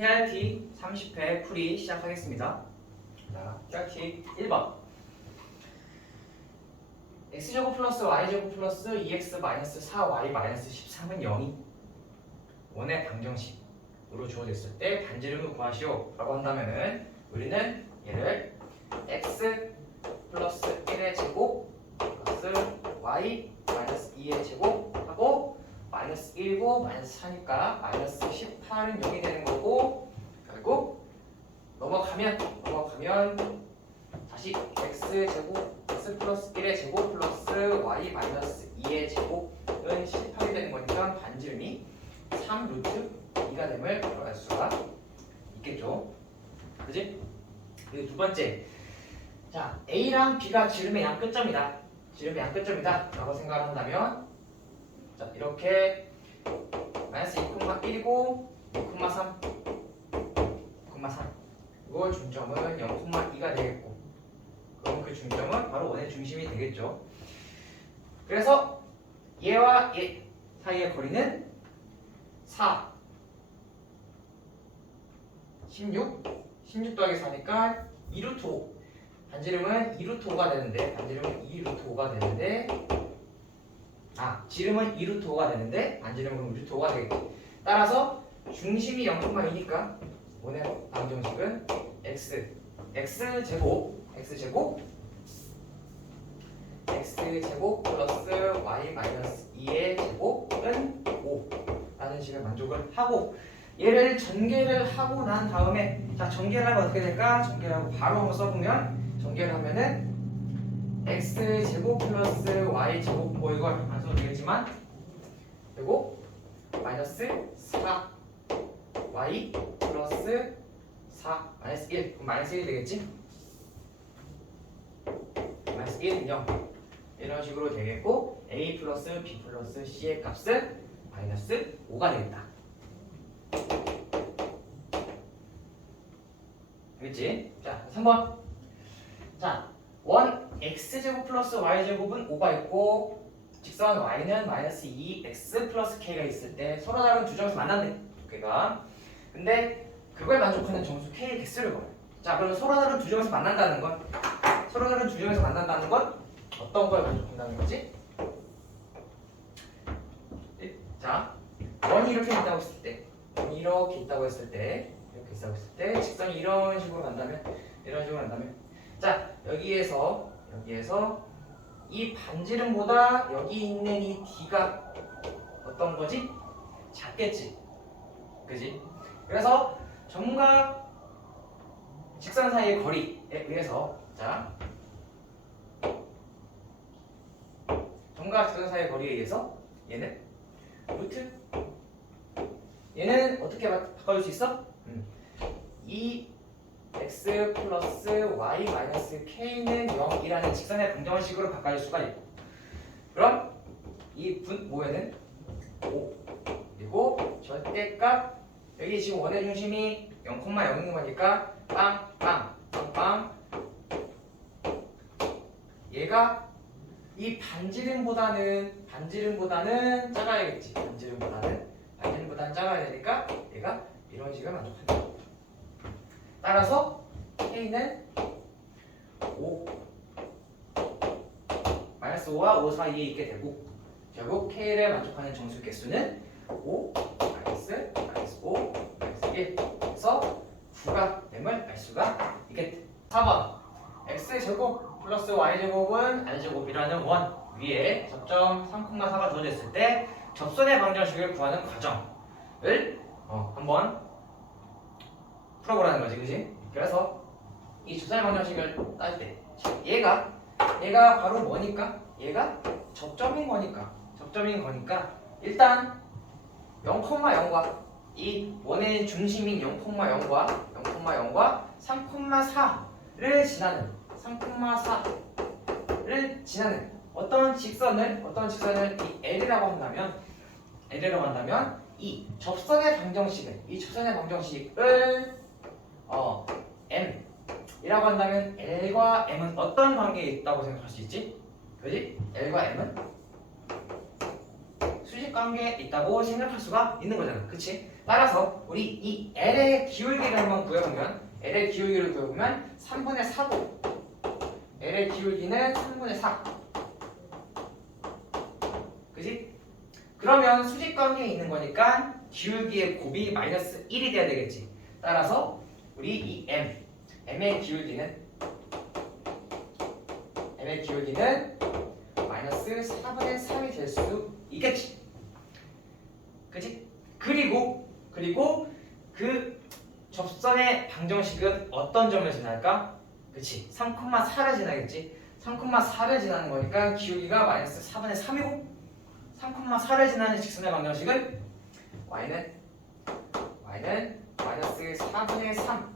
TRT 30회 풀이 시작하겠습니다. 자, TRT 1번. x제곱 플러스 y제곱 플러스 2x 마이너스 4y 마이너스 13은 0이 원의 방정식으로 주어졌을 때 반지름을 구하시오 라고 한다면은 우리는 얘를 x 플러스 1의 제곱 플러스 y 마이너스 2의 제곱 하고 마이너스 1고 마이너스 4니까 마이너스 18은 0이 되는 거고, 그리고 넘어가면 다시 x제곱 x 플러스 1의 제곱 플러스 y 마이너스 2의 제곱은 18이 되는 거니까 반지름이 3 루트 2가 됨을 알 수가 있겠죠. 그지? 그리고 두 번째, 자 a랑 b가 지름의 양 끝점이다. 지름의 양 끝점이다 라고 생각을 한다면, 자 이렇게 마이너스 2,1이고 2,3 이거 중점은 0,2가 되겠고, 그럼 그 중점은 바로 원의 중심이 되겠죠. 그래서 얘와 얘 사이의 거리는 4 16 더하기 4니까 2루트 5, 반지름은 2루트 5가 되는데, 지름은 2루트 5가 되는데 반지름은 루트 5가 되겠지. 따라서 중심이 0,2니까 원의 방정식은 x제곱 플러스 y 마이너스 2의 제곱은 5라는 식을 만족을 하고, 얘를 전개를 하고 난 다음에, 자 전개를 하면 어떻게 될까? 전개를 하고 바로 한번 써보면, 전개를 하면은 x제곱 플러스 y제곱, 뭐 이걸 안 써도 되겠지만, 그리고 마이너스 4y 플러스 4 마이너스 1, 그럼 마이너스 1이 되겠지? 마이너스 1은 0 이런 식으로 되겠고, a 플러스 b 플러스 c의 값은 마이너스 5가 되겠다. 알겠지? 자 3번. 자 원 x제곱 플러스 y제곱은 5가 있고, 직선 y는 마이너스 2x 플러스 k가 있을 때 서로 다른 두 점에서 만난대, 두개가. 근데 그걸 만족하는 정수 k의 개수를 구해. 자 그럼 서로 다른 두 점에서 만난다는 건 어떤 걸 만족한다는 거지? 자 원이 이렇게 있다고 했을 때, 이렇게 있다고 했을 때 직선이 이런 식으로 간다면, 자 여기에서 이 반지름보다 여기 있는 이 d가 어떤 거지? 작겠지, 그지? 그래서 점과 직선 사이의 거리에 의해서, 자 점과 직선 사이의 거리에 의해서 얘는 루트, 얘는 어떻게 바꿔줄 수 있어? 이 x 플러스 y 마이너스 k는 0이라는 직선의 방정식으로 바꿔줄 수가 있고, 그럼 이 모에는 5, 그리고 절대값, 여기 지금 원의 중심이 0,0인 거니까 빵빵 얘가 이 반지름보다는 작아야겠지. 반지름보다는 작아야 되니까 얘가 이런 식을 만족한다. 따라서 k는 5 마이너스 5와 5 사이에 있게 되고, 결국 k를 만족하는 정수 개수는 5 마이너스 5 마이너스 1, 그래서 9가 됨을 알 수가 있겠다. 4번 x제곱 플러스 y제곱은 r제곱이라는 원 위에 접점 3,4가 주어졌을 때 접선의 방정식을 구하는 과정을 한번 풀어보라는 거지, 그지? 그래서 이 접선의 방정식을 따질 때 얘가 바로 뭐니까? 얘가 접점인 거니까 일단 0,0과 이 원의 중심인 0,0과 3,4를 지나는 어떤 직선을 이 L이라고 한다면 이 접선의 방정식을 M이라고 한다면 L과 M은 어떤 관계에 있다고 생각할 수 있지? 그지? L과 M은 수직 수직 관계에 있다고 생각할 수가 있는 거잖아. 그치? 따라서 우리 이 L의 기울기를 한번 구해보면 L의 기울기를 구해보면 3분의 4고 L의 기울기는 3분의 4. 그지? 그러면 수직 관계에 있는 거니까 기울기의 곱이 마이너스 1이 돼야 되겠지. 따라서 우리 이 M의 기울기는 마이너스 4분의 3이 될 수 있겠지. 그지? 그리고 그 접선의 방정식은 어떤 점을 지날까? 그치? 3,4를 지나겠지. 3,4를 지나는 거니까 기울기가 마이너스 4분의 3이고 3,4를 지나는 직선의 방정식은 y는 마이너스 4분의 3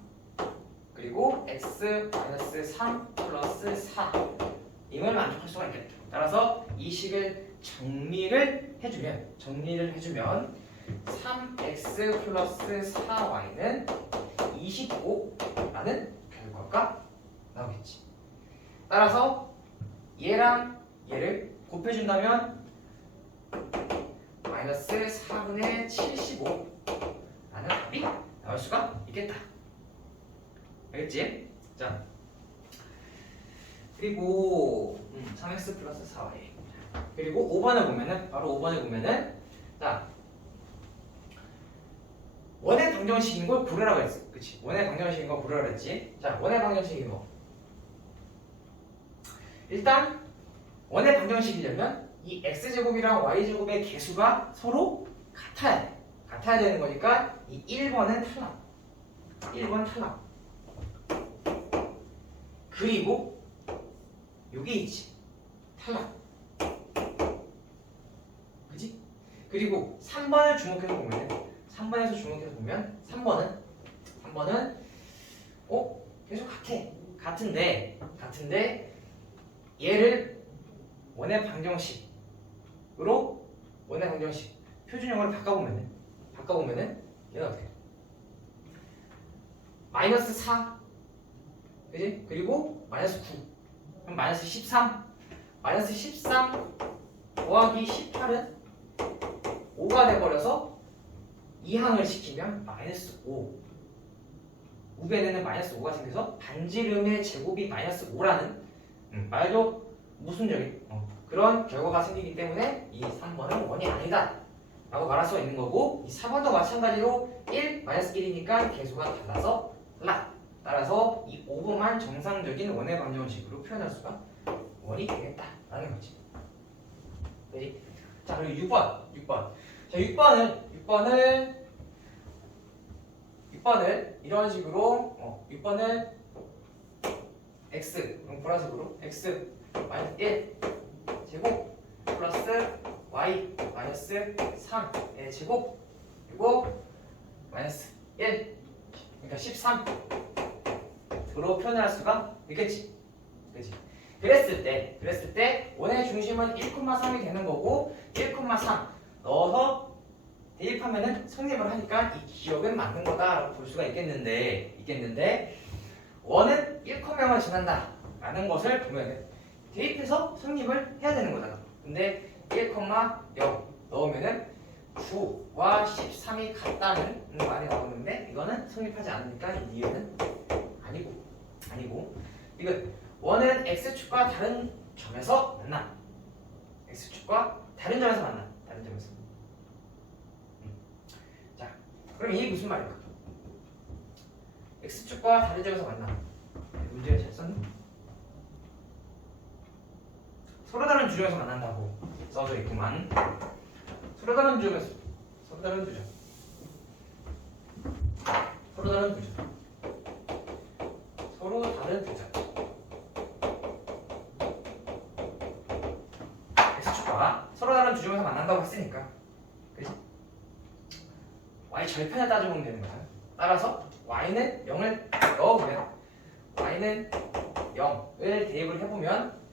그리고 x 마이너스 3 플러스 4 임을 만족할 수가 있겠다. 따라서 이 식을 정리를 해주면 3x 플러스 4y는 25라는 결과가 나오겠지. 따라서 얘랑 얘를 곱해준다면 마이너스 4분의 75라는 답이 나올 수가 있겠다. 알겠지? 자, 그리고 3x 플러스 4y 그리고 5번을 보면은 바로 5번을 보면은 자 원의 방정식인 걸 고르라고 했어. 그치? 원의 방정식인 걸 고르라고 했지. 자, 원의 방정식이 뭐? 일단 원의 방정식이려면 이 x제곱이랑 y제곱의 개수가 서로 같아야 돼. 같아야 되는 거니까 이 1번은 탈락. 1번 탈락. 그리고 여기 있지. 탈락. 그지? 그리고 3번을 주목해서 보면 3번에서 주목해서 보면 3번은 계속 같은데 얘를 원의 방정식으로 표준형으로 바꿔보면은 얘가 어떻게 돼? 마이너스 4 그지? 그리고 마이너스 9 그럼 마이너스 13 더하기 18은 5가 돼버려서 이항을 시키면 마이너스 5 우변에는 마이너스 5가 생겨서 반지름의 제곱이 마이너스 5라는 말도 모순적인 그런 결과가 생기기 때문에 이 3번은 원이 아니다 라고 말할 수가 있는 거고 이 4번도 마찬가지로 1, 마이너스 1이니까 개수가 달라서 탈락. 따라서 이 5번만 정상적인 원의 방정식으로 표현할 수가 원이 되겠다라는 거지. 그지? 자, 그리고 6번. 자, 6번을 이런 식으로 6번을 x 그럼 보라색으로 x 마이너스 1 제곱 플러스 y 마이너스 3의 제곱 그리고 마이너스 1 그러니까 13으로 표현할 수가 있겠지. 그렇지? 그랬을 때 원의 중심은 1,3이 되는 거고 1,3 넣어서 대입하면은 성립을 하니까 이 기억은 맞는 거다라고 볼 수가 있겠는데 원은 1,0을 지난다 라는 것을 보면은 대입해서 성립을 해야 되는 거잖아. 근데 1,0 넣으면은 9와 13이 같다는 말이 나오는데 이거는 성립하지 않으니까 이 이유는 아니고 이건 원은 x축과 다른 점에서 만나. x축과 다른 점에서 만나. 자, 그럼 이게 무슨 말일까? x축과 다른 점에서 만나. 문제를 잘 썼니? 서로 다른 주점에서 만난다고 써져 있구만. 서로 다른 두 점. x축과 서로 다른 주점에서 만난다고 했으니까, 그렇지? y 절편을 따져보면 되는 거야. 따라서 y는 0을 넣어보면 y는 0을 대입을 해보면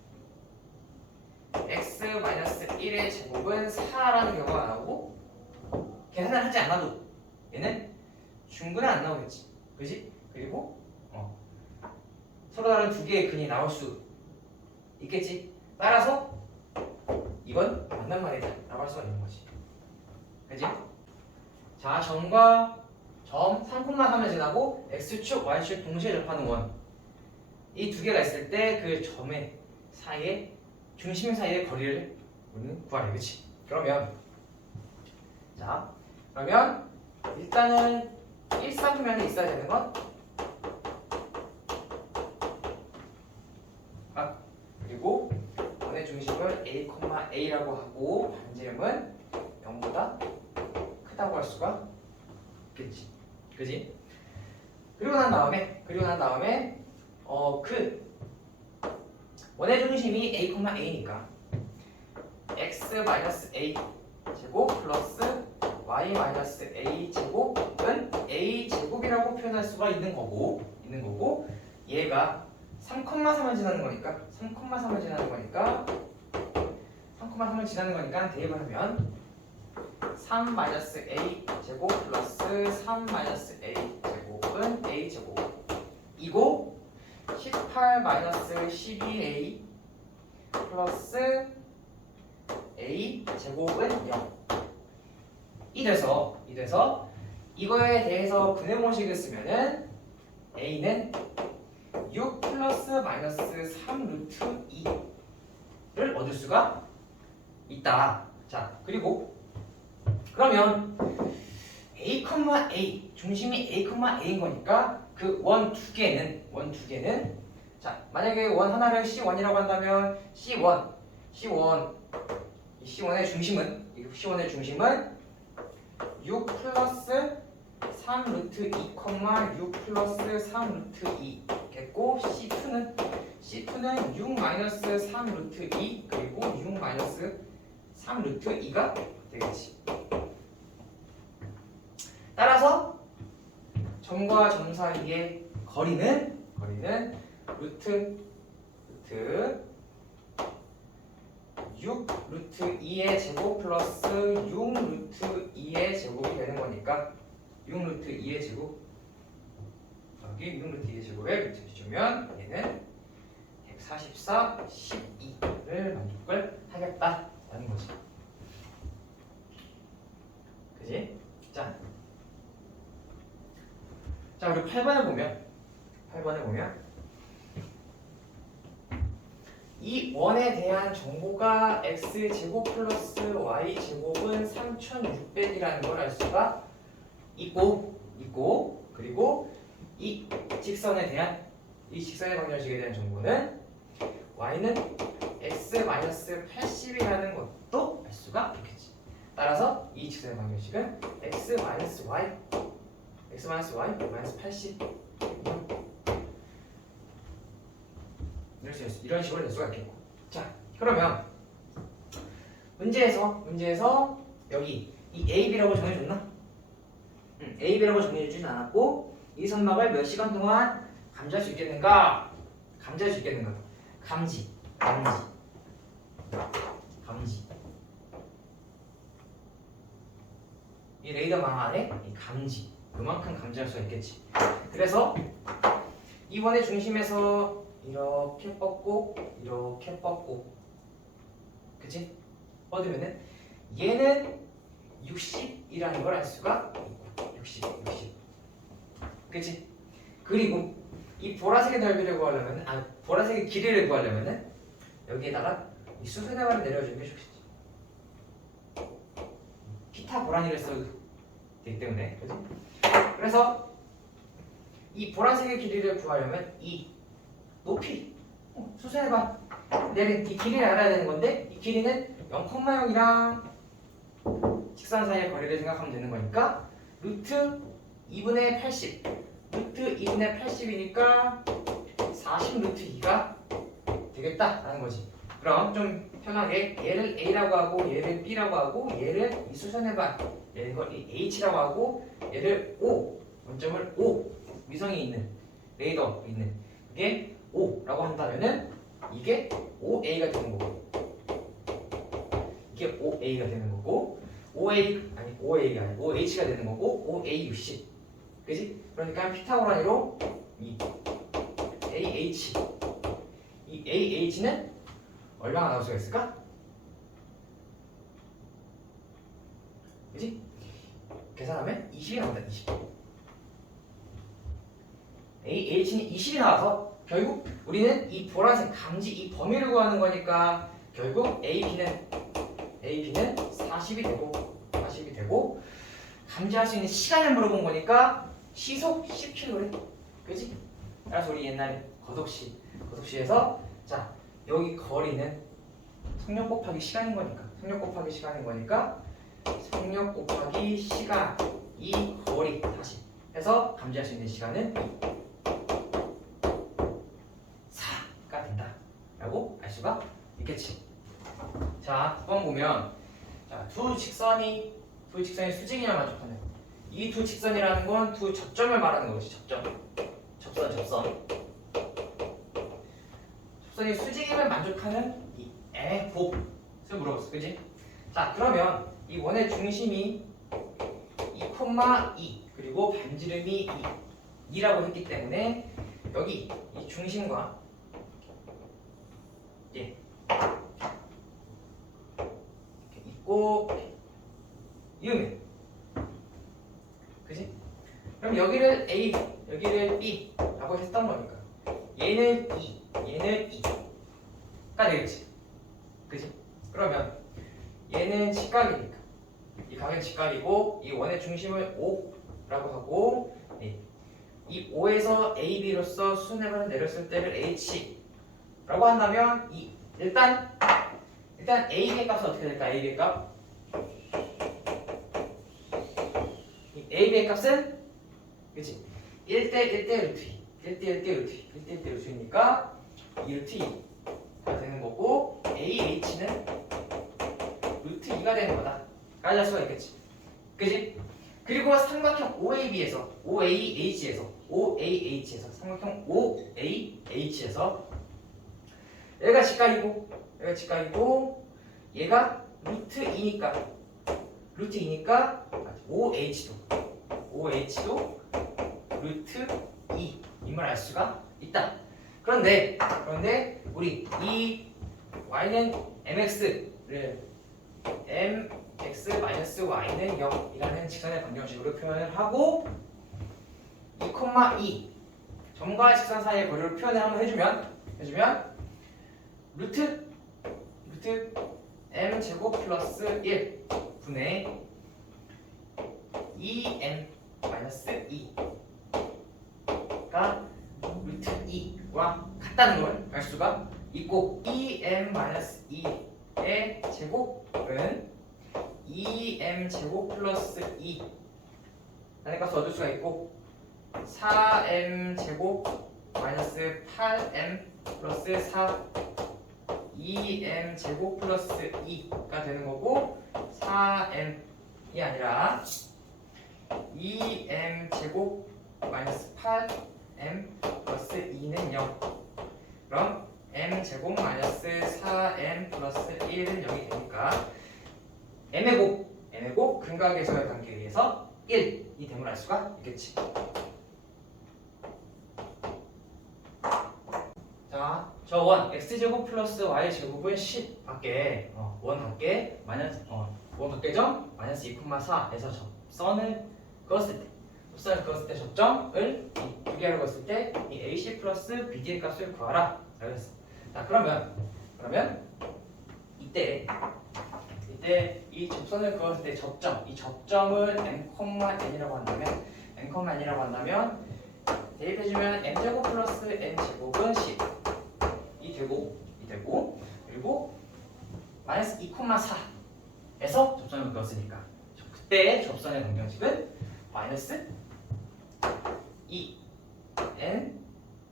x-1의 제곱은 4라는 결과가 나오고 계산을 하지 않아도 얘는 중근은 안 나오겠지. 그지? 그리고 서로 다른 두 개의 근이 나올 수 있겠지. 따라서 이건 맞는 말이다 라고 할 수가 있는 거지. 그지? 자, 점과 점 3,3을 지나고 x축, y축 동시에 접하는 원. 이 두 개가 있을 때 그 점의 사이에 중심 사이의 거리를 우리는 구하래. 그치? 그러면 일단은 일사분면에 있어야 되는 건 그리고 원의 중심을 A라고 하고 반지름은 0보다 크다고 할 수가 있겠지. 그지? 그리고 난 다음에 그 원의 중심이 A니까 x-a 제곱 플러스 y-a 제곱은 a 제곱이라고 표현할 수가 있는 거고 얘가 3,3을 지나는 거니까 3,3을 지나는 거니까 대입을 하면 3-a 제곱 플러스 3-a 제곱은 a 제곱이고 18-12a 플러스 a 제곱은 0. 이래서 이거에 대해서 분해공식을 쓰면은 a는 6 플러스 마이너스 3 루트 2를 얻을 수가 있다. 자, 그리고 그러면 a, 중심이 a,a인 거니까 그 원 두 개는 자, 만약에 원 하나를 C1이라고 한다면 C1의 중심은 6 플러스 3 루트 2, 6 플러스 3 루트 2겠고 C2는 6 마이너스 3 루트 2 그리고 6 마이너스 3 루트 2가 되겠지. 따라서 점과 점 사이의 거리는 루트 6 루트 2의 제곱 플러스 6 루트 2의 제곱이 되는 거니까 6 루트 2의 제곱 여기 6 루트 2의 제곱에 루트 비주면 얘는 144, 12를 만족을 하겠다라는 거지. 그지? 자, 우리 8번에 보면 이 원에 대한 정보가 x제곱 플러스 y제곱은 3600이라는 걸 알 수가 있고 그리고 이 직선의 방정식에 대한 정보는 y는 x-80이라는 것도 알 수가 있겠지. 따라서 이 직선의 방정식은 x-y -80 이런 식으로 낼 수가 있겠고. 자, 그러면 문제에서 여기 이 AB라고 정해줬나? AB라고 정해주진 않았고 이 선막을 몇 시간 동안 감지할 수 있겠는가? 감지. 이 레이더망 안에 이 감지. 그만큼 감지할 수가 있겠지. 그래서 이 원의 중심에서 이렇게 뻗고 그치? 뻗으면은 얘는 60이라는 걸 알 수가 있고 60 그치? 그리고 이 보라색의 넓이를 구하려면 보라색의 길이를 구하려면은 여기에다가 이 수소네발을 내려주는 게 좋겠지. 피타고라니를 써도 되기 때문에 그치? 그래서 이 보라색의 길이를 구하려면 이 높이 수소네발 내린 이 길이를 알아야 되는 건데 이 길이는 0,0이랑 직선 사이의 거리를 생각하면 되는 거니까 루트 2분의 80 루트 2분의 80이니까 40 루트 2가 되겠다라는 거지. 그럼 좀 편하게 얘를 A라고 하고 얘를 B라고 하고 얘를 이 수선해봐 얘를 H라고 하고 얘를 O 원점을 O 위성이 있는 레이더 있는 이게 O라고 한다면은 이게 OA가 되는 거고 이게 OA가 되는 거고 OA가 아니고 OH가 되는 거고 OA60 그지? 그러니까 피타고라니로 이 AH는 얼마가 나올 수가 있을까? 그지? 계산하면 20이 나온다. 20. H는 20이 나와서 결국 우리는 이 보라색 감지 이 범위를 구하는 거니까 결국 AB는 40이 되고 감지할 수 있는 시간을 물어본 거니까 시속 10km래. 그지? 그래서 우리 옛날에 거속시에서 자 여기 거리는 속력 곱하기 시간인 거니까 속력 곱하기 시간 이 거리 다시 해서 감지할 수 있는 시간은 4가 된다 라고 알 수가 있겠지. 자 9번 보면 자, 두 직선이 수직이냐 만족하는 이 두 직선이라는 건 두 접점을 말하는 것이 접선이 수직임을 만족하는 이 M의 곱을 물어봤어. 그지? 자 그러면 이 원의 중심이 2,2 그리고 반지름이 2라고 했기 때문에 여기 이 중심과 이렇게 있고 이으면 그지? 그럼 여기를 A 여기를 B라고 했던 거니까 얘는 2 얘는 2가 되겠지. 그지? 그러면 얘는 직각이니까 이 각은 직각이고 이 원의 중심을 O라고 하고 이 O에서 AB로서 수직을 내렸을 때를 H라고 한다면 일단 AB의 값은 어떻게 될까? AB의 값 이 AB의 값은 그치? 1대 1대 루트 2니까 2루트 2가 되는 거고 AH는 루트 2가 되는 거다 까지 할 수가 있겠지. 그지? 그리고 삼각형 OAH에서 삼각형 OAH에서 얘가 직각이고 얘가 루트 2니까 OH도 루트 2임을 알 수가 있다. 그런데 우리 이 y는 mx를 mx-y는 0이라는 직선의 방정식으로 표현을 하고 2,2 점과 직선 사이의 거리를 표현을 한번 해주면 루트 m 제곱 플러스 1 분의 2m 마이너스 2가 루트 2와 같다는 걸 알 수가 있고 2m 마이너스 2의 제곱은 2m 제곱 플러스 2 라는 값을 얻을 수가 있고 4m 제곱 마이너스 8m 플러스 4 2m 제곱 플러스 2가 되는 거고 4m이 아니라 2m 제곱 마이너스 8m 플러스 2는 0 그럼 m 제곱 마이너스 4m 플러스 1은 0이 되니까 m의 곱 근각에서의 관계에 의해서 1이 됨을 알 수가 있겠지. 자, 저 원 x제곱 플러스 y제곱은 10 밖에 원 밖에 원 밖에점 마이너스 2,4에서 접선을 그었을 때 접점을 두 개로 그었을 때 이 AC 플러스 BD의 값을 구하라 라고 했어. 자 그러면 이때 이 접선을 그었을 때 이 접점을 m,n이라고 한다면 대입해주면 m제곱 플러스 n제곱은 10 이 되고 그리고 마이너스 2,4에서 접선을 그었으니까 그때의 접선의 방정식은 마이너스 2n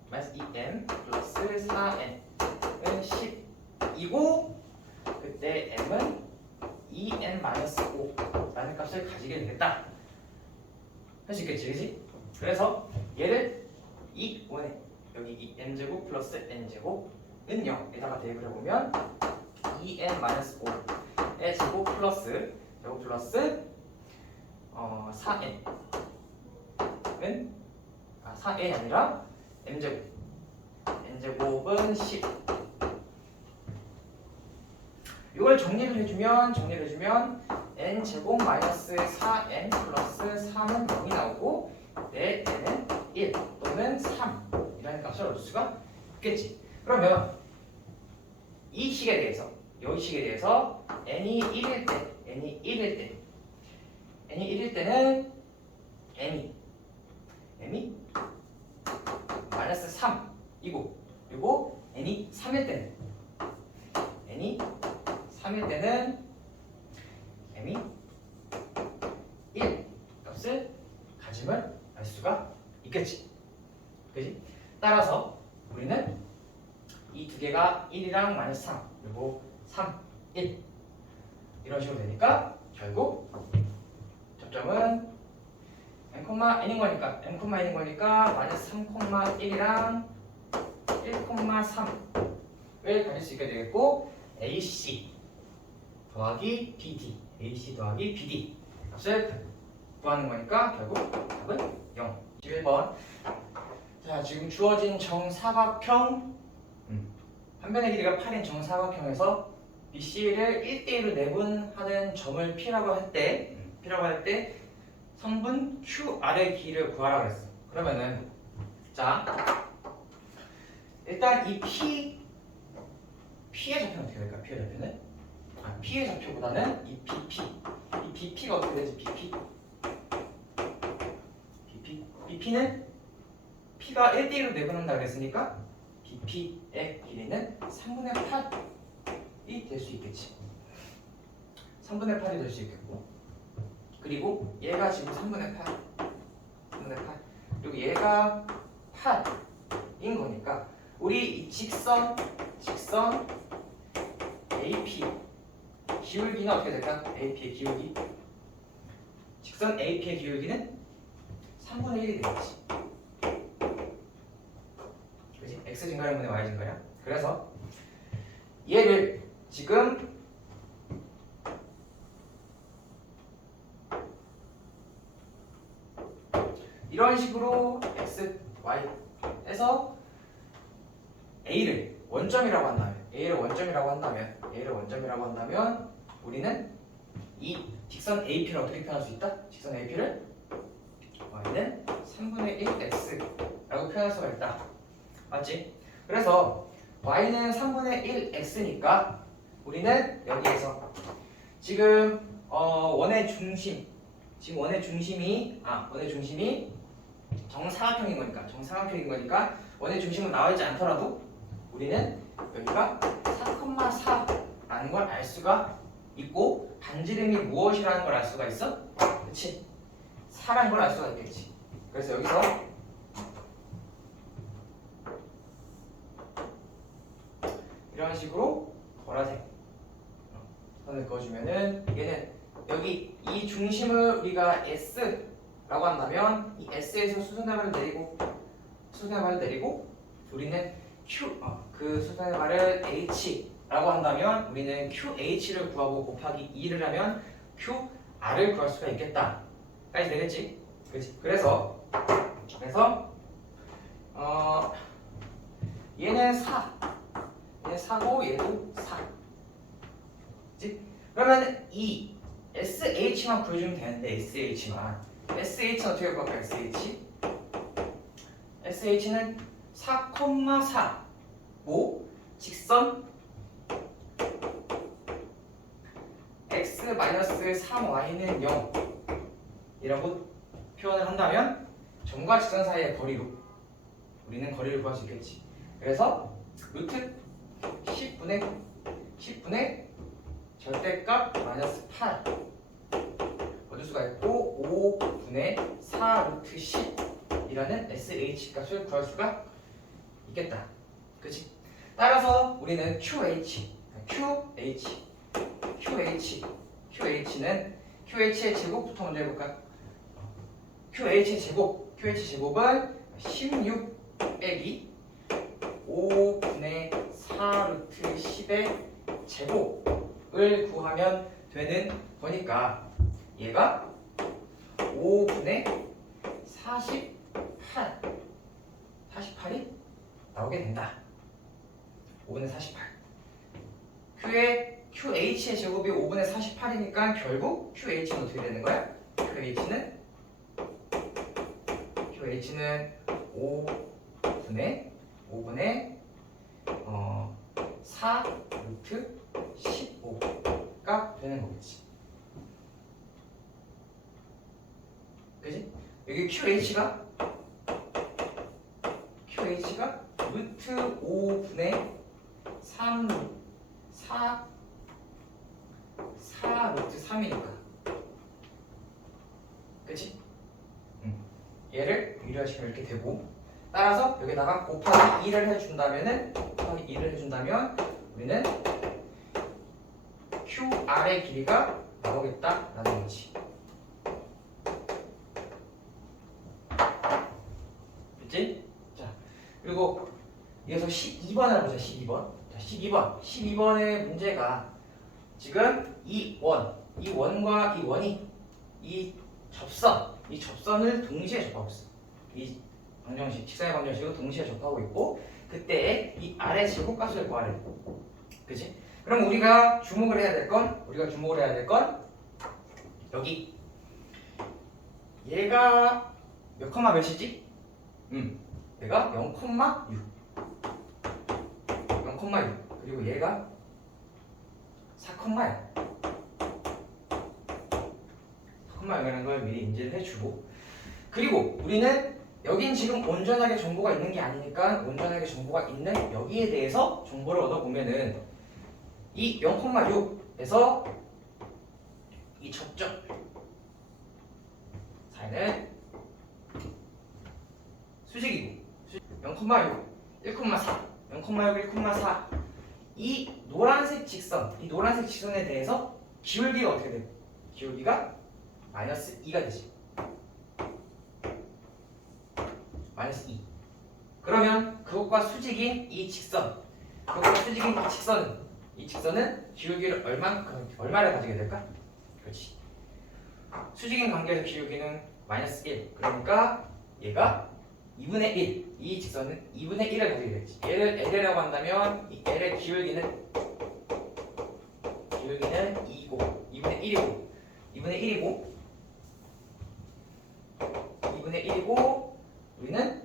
마이너스 2m 플러스 4n은 10이고 그때 m은 2n 마이너스 5라는 값을 가지게 되겠다 할 수 있겠지, 그치? 그래서 얘를 이 원에 여기 이 m제곱 플러스 n제곱은 0에다가 대입을 해보면 2n 마이너스 5의 제곱 플러스 4n은 4n이 아니라 n제곱은 10 이걸 정리를 해주면 n제곱 마이너스 4n 플러스 3은 0이 나오고 내 n은 1 또는 3이라는 값을 얻을 수가 있겠지. 그러면 이 식에 대해서 여기 식에 대해서 n이 1일 때는 m이 마이너스 3이고 그리고 n이 3일 때는 m이 1 값을 가짐을 알 수가 있겠지. 그지? 따라서 우리는 이 두 개가 1이랑 마이너스 3 그리고 3, 1 이런 식으로 되니까 결국 접점은 n인 거니까 마이너스 3,1이랑 1,3을 가질 수 있게 되겠고 AC 더하기 BD 값을 구하는 거니까 결국 답은 0. 11번. 자, 지금 주어진 정사각형 한 변의 길이가 8인 정사각형에서 BC를 1대1로 내분하는 점을 P라고 할 때 성분 QR의 길이를 구하라고 했어. 그러면은 자 일단 이 P의 좌표는 어떻게 될까? P의 좌표는 P의 좌표보다는 이 BP가 어떻게 되지? BP는 P가 1대1로 내분한다고 그랬으니까 BP의 길이는 3분의 8이 될 수 있겠지. 3분의 8이 될 수 있겠고 그리고 얘가 지금 3분의 8 그리고 얘가 8인 거니까 우리 이 직선 AP 기울기는 어떻게 될까? AP의 기울기 직선 AP의 기울기는 3분의 1이 되겠지. 그치? X 증가량분의 Y 증가량. 그래서 얘를 지금 이런 식으로 X, Y 해서 A를 원점이라고 한다면 우리는 이 직선 AP를 어떻게 표현할 수 있다? 직선 AP를 Y는 3분의 1 X라고 표현할 수가 있다. 맞지? 그래서 Y는 3분의 1 X니까 우리는 여기에서 지금 원의 중심이 정사각형인 거니까 원의 중심은 나와 있지 않더라도 우리는 여기가 4,4라는 걸 알 수가 있고 반지름이 무엇이라는 걸 알 수가 있어? 그렇지? 4라는 걸 알 수가 있겠지. 그래서 여기서 이런 식으로 보라색 선을 그어주면은 얘는 여기 이 중심을 우리가 S라고 한다면 이 S에서 수선의 발을 내리고 우리는 그 수선의 발을 H라고 한다면 우리는 QH를 구하고 곱하기 2를 하면 QR을 구할 수가 있겠다. 까지 되겠지? 그렇지? 그래서 얘는 4고 얘도 4. 그치? 그러면 이 SH만 구해주면 되는데 SH는 어떻게 구할까? SH는 4,4고 직선 x-3y는 0이라고 표현을 한다면 점과 직선 사이의 거리로 우리는 거리를 구할 수 있겠지. 그래서 루트 10분의 절대값 마이너스 8 얻을 수가 있고 5분의 4 루트 10이라는 SH 값을 구할 수가 있겠다. 그치? 따라서 우리는 QH는 QH의 제곱부터 먼저 해볼까? QH의 제곱은 16 빼기 5분의 4 루트 10의 제곱을 구하면 되는 거니까 얘가 5분의 48이 나오게 된다. 5분의 48. Q의 QH의 제곱이 5분의 48이니까 결국 QH는 어떻게 되는 거야? QH는 5분의 4 루트 15가 되는 거겠지. 그지? 여기 QH가 루트 5분의 4 루트 3이니까. 그치? 얘를 유리화시키면 이렇게 되고, 따라서 여기다가 곱하기 2를 해준다면 우리는 QR의 길이가 나오겠다라는 거지. 그치? 자, 그리고 이어서 12번을 보자. 12번. 자, 12번의 문제가 지금 이 원과 이 원이 이 접선을 동시에 접하고 있어. 이 방정식, 직선의 방정식을 동시에 접하고 있고, 그때 이 아래 제곱값을 구하래. 그치? 그럼 우리가 주목을 해야 될 건 여기 얘가 몇 컴마 몇이지? 얘가 0,6 그리고 얘가 4,0이야. 4,0이라는 걸 미리 인지를 해주고, 그리고 우리는 여긴 지금 온전하게 정보가 있는 게 아니니까 온전하게 정보가 있는 여기에 대해서 정보를 얻어보면은 이 0,6에서 이 접점 사이는 수직이고 0,6, 1,4, 0,6, 1,4 이 노란색 직선에 대해서 기울기가 어떻게 돼요? 기울기가 마이너스 2가 되지. 마이너스 2. 그러면 그것과 수직인 이 직선은 기울기를 얼마를 가지게 될까? 그렇지. 수직인 관계에서 기울기는 마이너스 1. 그러니까 얘가 2분의 1. 이 직선은 2분의 1을 가지게 되지. 얘를 L이라고 한다면 이 L의 기울기는 2분의 1이고 우리는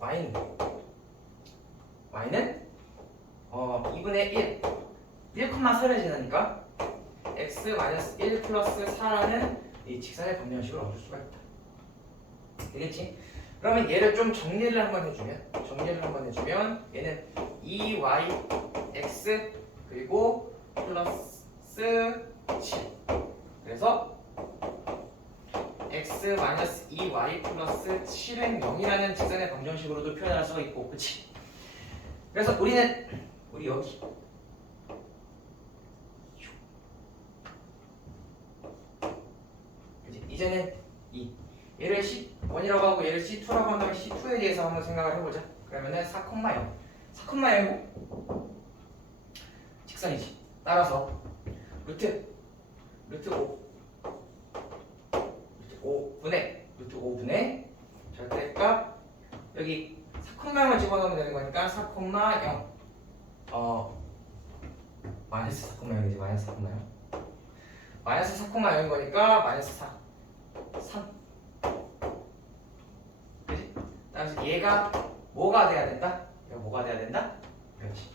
y는 2분의 1 1,4를 지나니까 x-1 플러스 4라는 이 직선의 방정식을 얻을 수가 있다. 되겠지? 그러면 얘를 좀 정리를 한번 해주면 얘는 2yx 그리고 플러스 7. 그래서 x-2y 플러스 7은 0이라는 직선의 방정식으로도 표현할 수가 있고, 그치? 그래서 우리 여기 그치? 이제는 얘를 C1이라고 하고 얘를 C2라고 한다면 C2에 대해서 한번 생각을 해보자. 그러면은 4,0 직선이지. 따라서 루트 5분의 절대값 여기 4,0을 집어넣으면 되는 거니까 4,0 마이너스 4,0이지. 마이너스 4,0인 거니까 마이너스 3 그치? 따라서 얘가 뭐가 돼야 된다? 그렇지.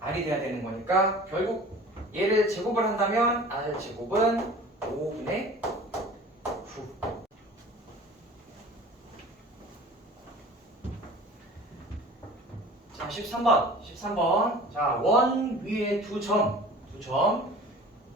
R이 돼야 되는 거니까 결국 얘를 제곱을 한다면 R 제곱은 5분의 9. 자, 13번. 자, 원 위에 두 점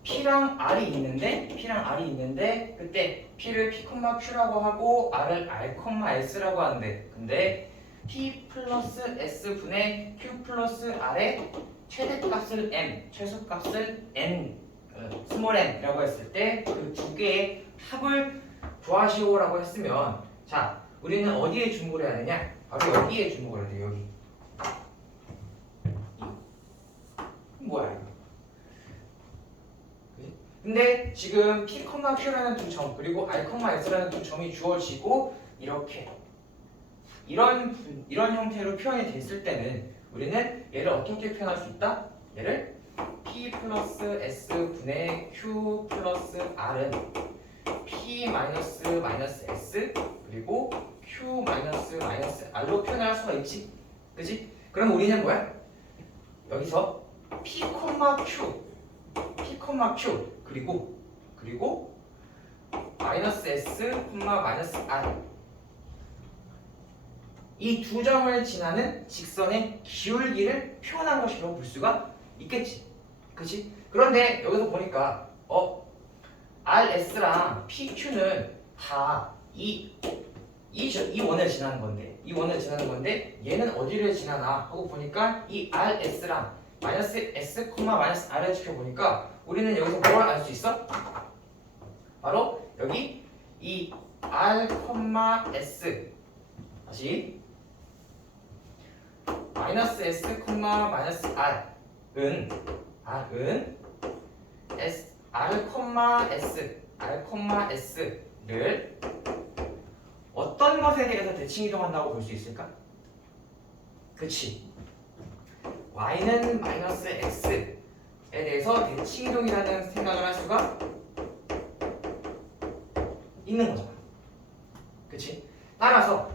P랑 R이 있는데 그때 P를 P,Q라고 하고 R을 R,S라고 하는데, 근데 P 플러스 S 분의 Q 플러스 R의 최대값을 M, 최소값을 N, 스몰 n이라고 했을 때 그 두 개의 합을 구하시오라고 했으면, 자, 우리는 어디에 주목을 해야 되냐? 바로 여기에 주목을 해야 돼. 여기. 뭐야 이거? 근데 지금 P, Q라는 두 점 그리고 R,S라는 두 점이 주어지고 이렇게 이런 형태로 표현이 됐을 때는 우리는 얘를 어떻게 표현할 수 있다? 얘를 P 플러스 S 분의 Q 플러스 R은 P 마이너스 S 그리고 Q 마이너스 R로 표현할 수가 있지. 그치? 그럼 우리는 뭐야? 여기서 P, Q 그리고 마이너스 S, 마이너스 R 이 두 점을 지나는 직선의 기울기를 표현한 것이라고 볼 수가 있겠지. 그치? 그런데 여기서 보니까 RS랑 PQ는 다 이 원을 지나는 건데 얘는 어디를 지나나 하고 보니까 이 RS랑 마이너스 S, 마이너스 R을 지켜보니까 우리는 여기서 뭘 알 수 있어? 바로 여기 이 R, S 다시 마이너스 S, 마이너스 R은 S를 어떤 것에 대해서 대칭 이동한다고 볼 수 있을까? 그치? Y는 마이너스 X에 대해서 대칭 이동이라는 생각을 할 수가 있는 거잖아. 그치? 따라서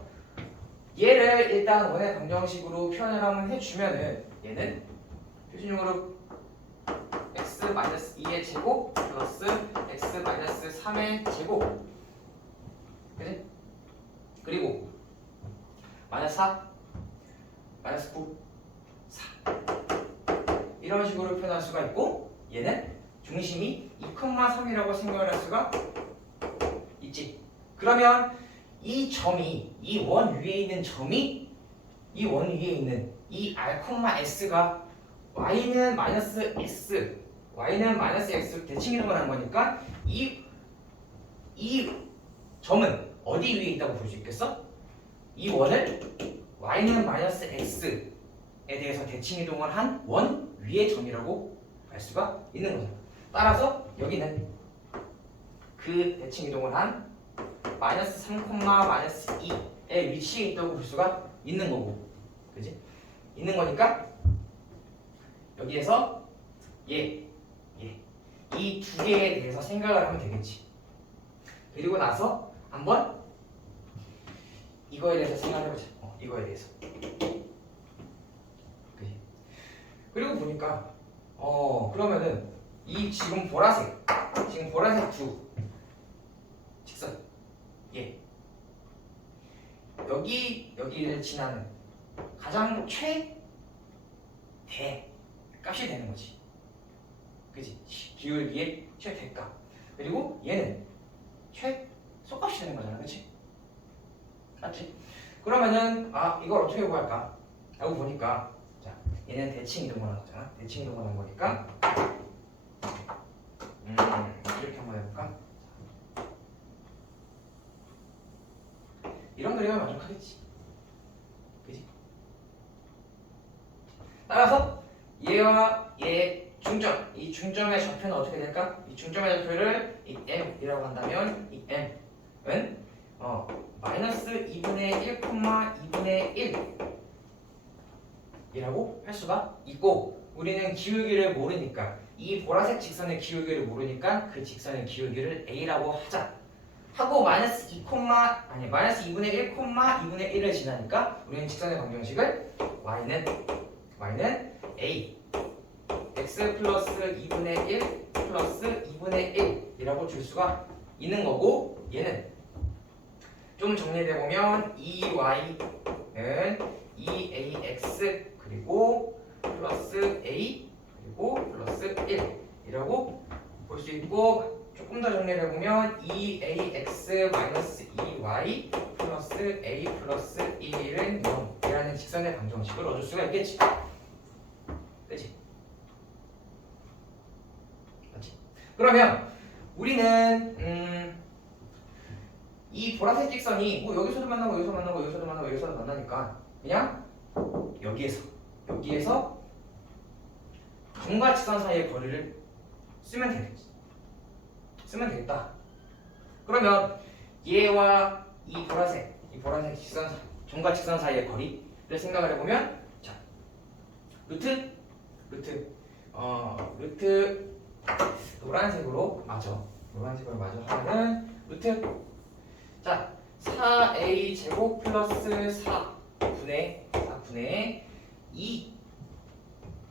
얘를 일단 원의 방정식으로 표현을 한번 해주면은 얘는 표준용으로 x-2의 제곱 플러스 x-3의 제곱 그치? 그리고 마이너스 4 마이너스 9 4 이런 식으로 표현할 수가 있고 얘는 중심이 2,3이라고 생각을 할 수가 있지. 그러면 이 점이 이 원 위에 있는 점이 이 원 위에 있는 이 R, S가 Y는 마이너스 X로 대칭 이동을 한 거니까 이 점은 어디 위에 있다고 볼 수 있겠어? 이 원을 Y는 마이너스 X에 대해서 대칭 이동을 한 원 위의 점이라고 알 수가 있는 거죠. 따라서 여기는 그 대칭 이동을 한 마이너스 3, 마이너스 2의 위치에 있다고 볼 수가 있는 거고, 그지? 있는 거니까 여기에서 이 두 개에 대해서 생각을 하면 되겠지. 그리고 나서 한번 이거에 대해서 생각해보자. 이거에 대해서. 그지? 그리고 보니까 그러면은 이 지금 보라색 두 직선 여기를 지나는 가장 최대 값이 되는 거지. 그지? 기울기의 최대값. 그리고 얘는 최소값이 되는 거잖아. 그치? 맞지? 그러면은 이걸 어떻게 구할까? 라고 보니까 자, 얘는 대칭 이동을 한 거잖아. 대칭 이동을 한 거니까 이렇게 한번 해볼까? 이런 그림을 만족하겠지. 그지? 따라서 얘와 얘의 중점, 이 중점의 좌표는 어떻게 될까? 이 중점의 좌표를 이 m이라고 한다면 이 m은 마이너스 2분의 1, 2분의 1이라고 할 수가 있고 우리는 기울기를 모르니까 이 보라색 직선의 기울기를 모르니까 그 직선의 기울기를 a라고 하자. 하고 마이너스 2분의 1, 2분의 1을 지나니까 우리는 직선의 방정식을 y는 a x 플러스 2분의 1 플러스 2분의 1이라고 줄 수가 있는 거고 얘는 좀 정리해보면 2y는 2ax 그리고 플러스 a 그리고 플러스 1이라고 볼 수 있고 조금 더 정리를 해보면 2ax 마이너스 2y 플러스 a 플러스 1은 0이라는 직선의 방정식을 얻을 수가 있겠지. 그치? 맞지? 그러면 우리는 이 보라색 직선이 여기서도 만나고 여기서도 만나고 여기서도 만나고 여기서도 만나니까 그냥 여기에서 점과 직선 사이의 거리를 쓰면 되겠다. 그러면 얘와 이 보라색 점과 직선 사이의 거리를 생각을 해보면 자 루트 루트 노란색으로 마저 하는 루트. 자, 4a 제곱 플러스 4분의 2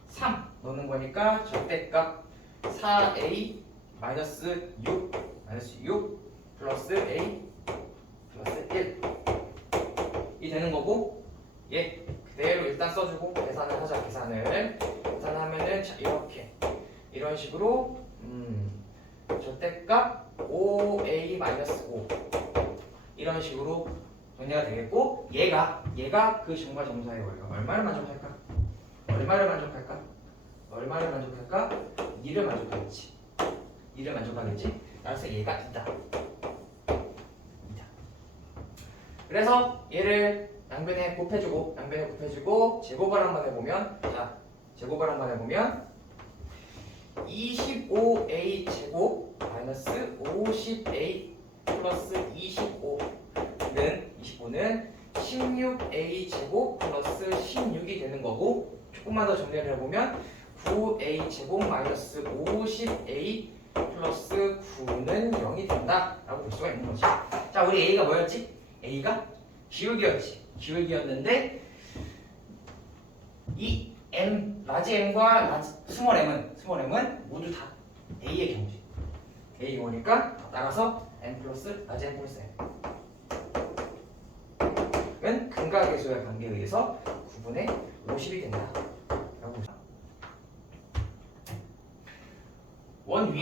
3 넣는 거니까 절대값 4a 마이너스 6 플러스 a 플러스 1 이 되는 거고, 얘 그대로 일단 써주고 계산을 하자. 계산하면은 자, 이런 식으로 절대값 5a 마이너스 5 이런 식으로 정리가 되겠고, 얘가 그 정과 정사의 월과 얼마를 만족할까? 2를 만족하겠지. 따라서 얘가 2다. 그래서 얘를 양변에 곱해주고 제곱을 한번 해보면, 자, 25a 제곱 마이너스 50a 플러스 25는 16a 제곱 플러스 16이 되는 거고, 조금만 더 정리를 해보면 9a 제곱 마이너스 50a 플러스 9는 0이 된다 라고 볼 수가 있는 거지. 자, 우리 a가 뭐였지? a가 기울기였는데 이 m, 라지 m과 스몰 m은 모두 다 a의 경우지. a의 경우니까 따라서 m 플러스 라지 m 플러스 m은 근각계수의 관계에 의해서 9분의 50이 된다 라고 봅니다. 원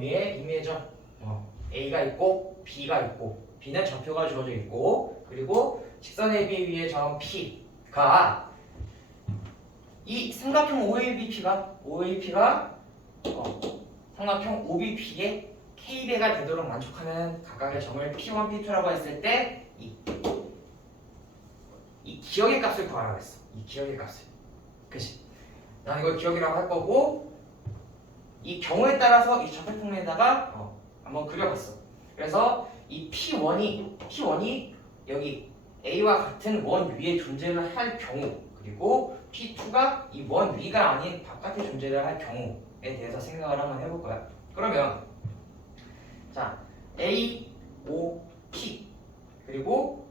위에 이미정 a가 있고 b가 있고, b는 좌표가 주어져 있고, 그리고 직선 AB 위에 점 P가 이 삼각형 OABP가 삼각형 OBP의 K배가 되도록 만족하는 각각의 점을 P1, P2라고 했을 때 이 기억의 값을 구하라고 했어. 이 기억의 값을. 그치? 난 이걸 기억이라고 할 거고, 이 경우에 따라서 이 좌표평면에다가 한번 그려봤어. 그래서 이 P1이 여기 A와 같은 원 위에 존재를 할 경우, 그리고 P2가 이 원 위가 아닌 바깥에 존재를 할 경우에 대해서 생각을 한번 해볼 거야. 그러면 자, A, O, P 그리고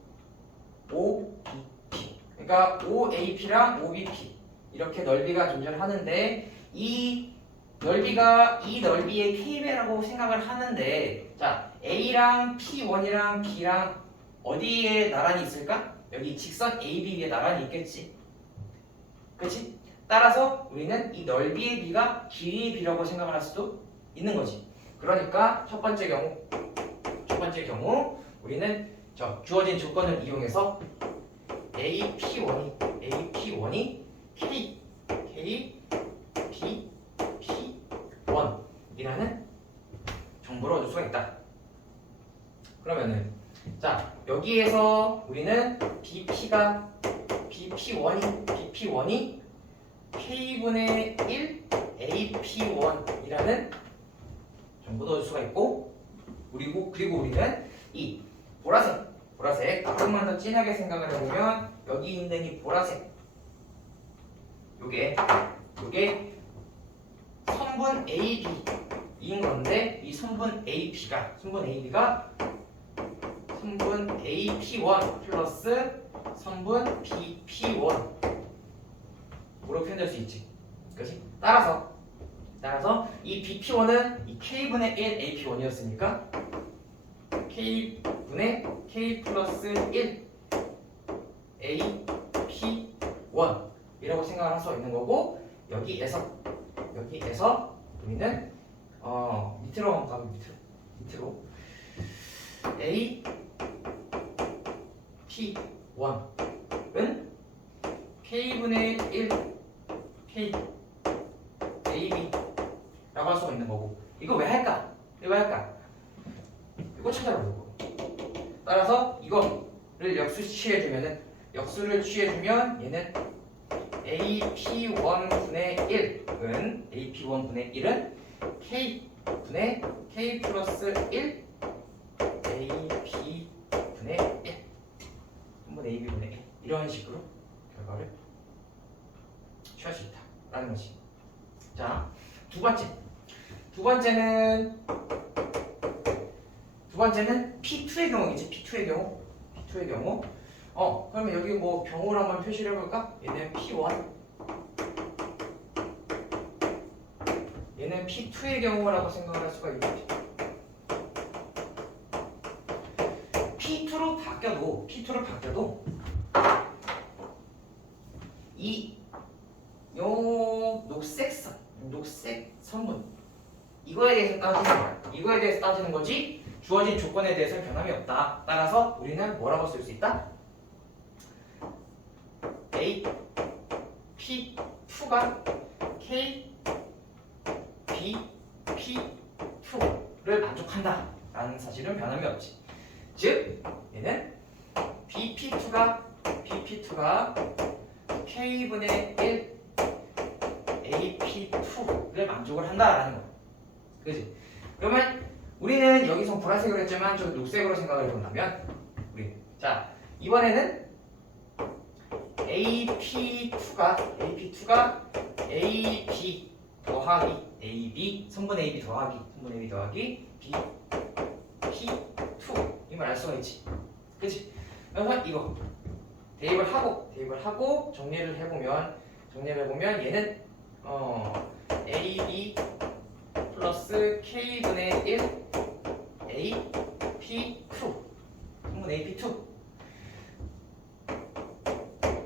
O, B, P, 그러니까 OAP랑 OBP 이렇게 넓이가 존재를 하는데, 이 넓이의 K배라고 생각을 하는데, 자, A랑 P1이랑 B랑 어디에 나란히 있을까? 여기 직선 AB 위에 나란히 있겠지. 그치? 따라서 우리는 이 넓이의 B가 길이의 B라고 생각을 할 수도 있는 거지. 그러니까 첫 번째 경우 우리는 주어진 조건을 이용해서 AP1이 K, B, P1이라는 정보를 얻을 수가 있다. 그러면은 자, 여기에서 우리는 BP1이 K분의 1 AP1이라는 정보도 얻을 수가 있고, 그리고 우리는 이 보라색 조금만 더 진하게 생각을 해보면, 여기 있는 이 보라색 요게 선분 AB인 건데, 이 선분 AB가 선분 AP1 플러스 선분 BP1 으로 표현될 수 있지. 그렇지? 따라서 이 BP1은 이 K분의 1 AP1이었으니까 K분의 K 플러스 1 AP1 이라고 생각을 할 수 있는 거고, 여기에서 우리는 밑으로 AP1은 K분의 1 K AB라고 할 수 있는 거고, 이거 왜 할까? 이거 찾아보고, 따라서 이거를 역수를 취해주면 얘는 AP1분의 1은 K분의 K 플러스 1 AP분의 1 한번 AB분의 1 이런 식으로 결과를 취할 수 있다. 두 번째는 P2의 경우겠지. P2의 경우. 그러면 여기 뭐 경우를 한번 표시를 해볼까? 얘는 P1. 얘는 P2의 경우라고 생각을 할 수가 있겠지. P2로 바뀌어도 녹색 선분 이거에 대해서 따지는 거지 주어진 조건에 대해서 변함이 없다. 따라서 우리는 뭐라고 쓸 수 있다? A, P2가 K, B, P2를 만족한다 라는 사실은 변함이 없지. 즉 얘는 BP2가 K분의 1 AP2를 만족을 한다라는 거야. 그지? 그러면 우리는 여기서 보라색으로 했지만 저 녹색으로 생각을 해본다면 자 이번에는 AP2가 AB 더하기 AB 선분 AB 더하기 B P2 이걸 알 수가 있지. 그치? 그래서 이거 대입을 하고 정리를 해보면 얘는 AB 플러스 K분의 1 AP2 선분 AP2